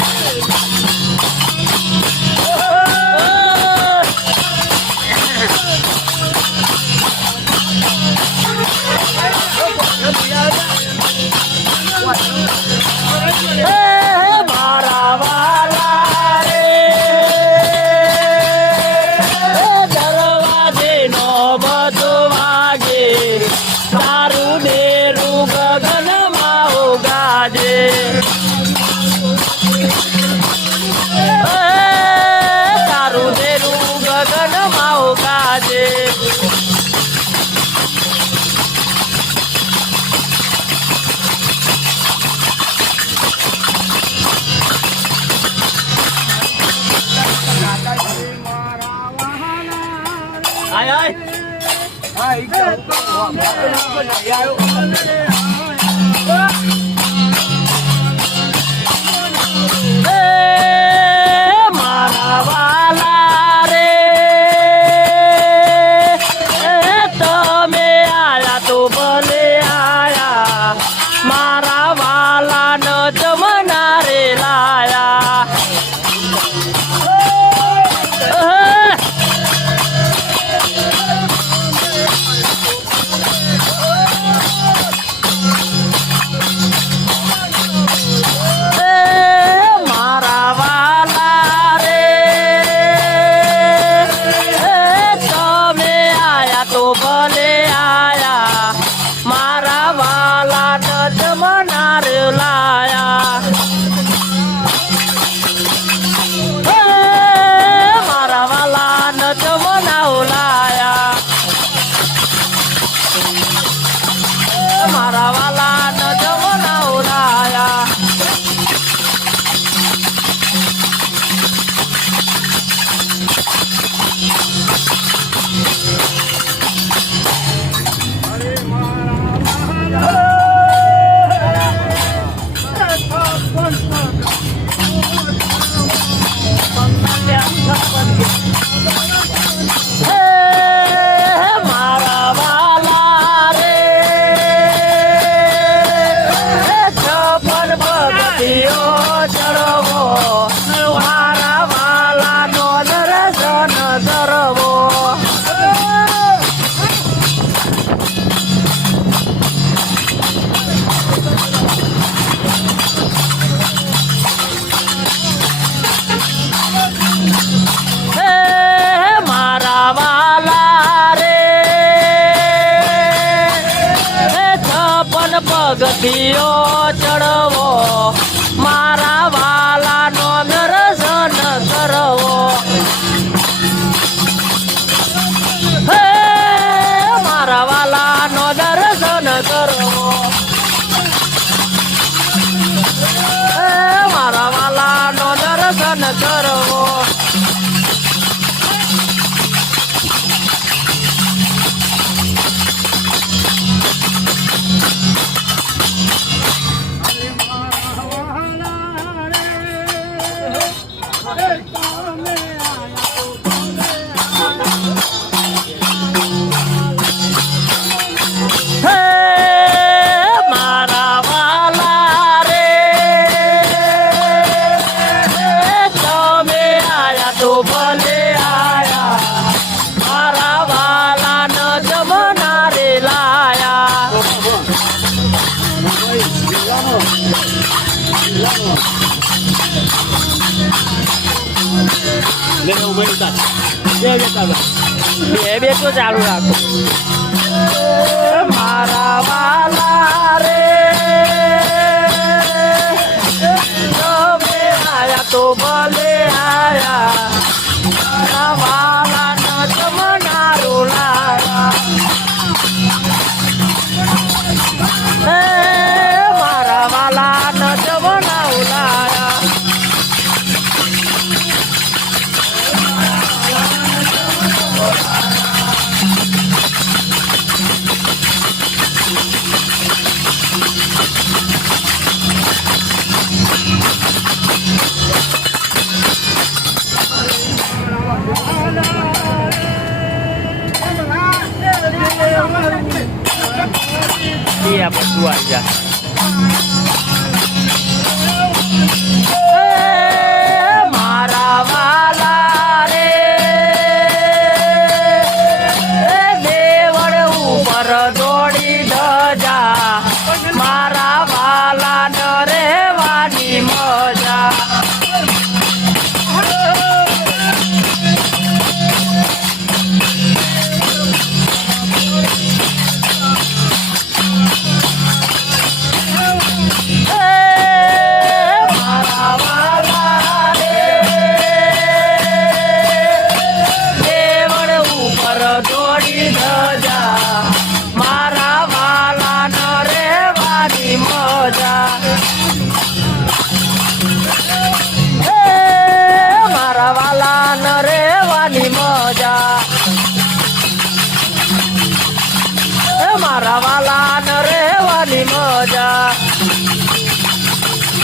Yes. 一个巴掌不能压我们力。બે તમે બે બે તો ચાલુ રાખો. મારા વાલા. iya berdua aja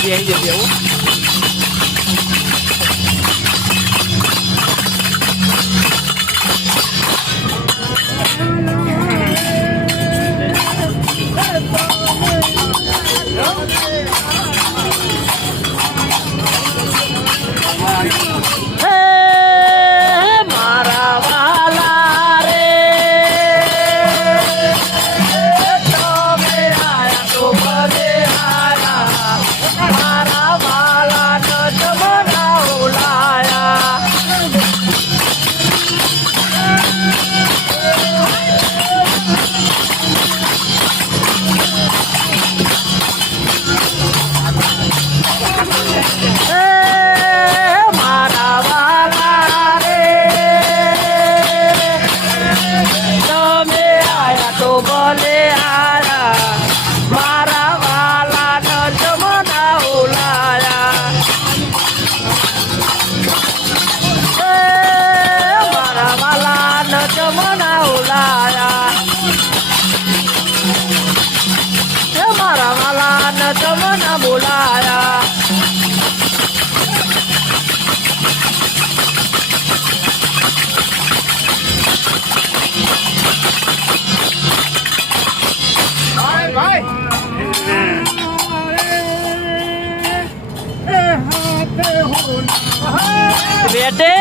Vậy. બેટે.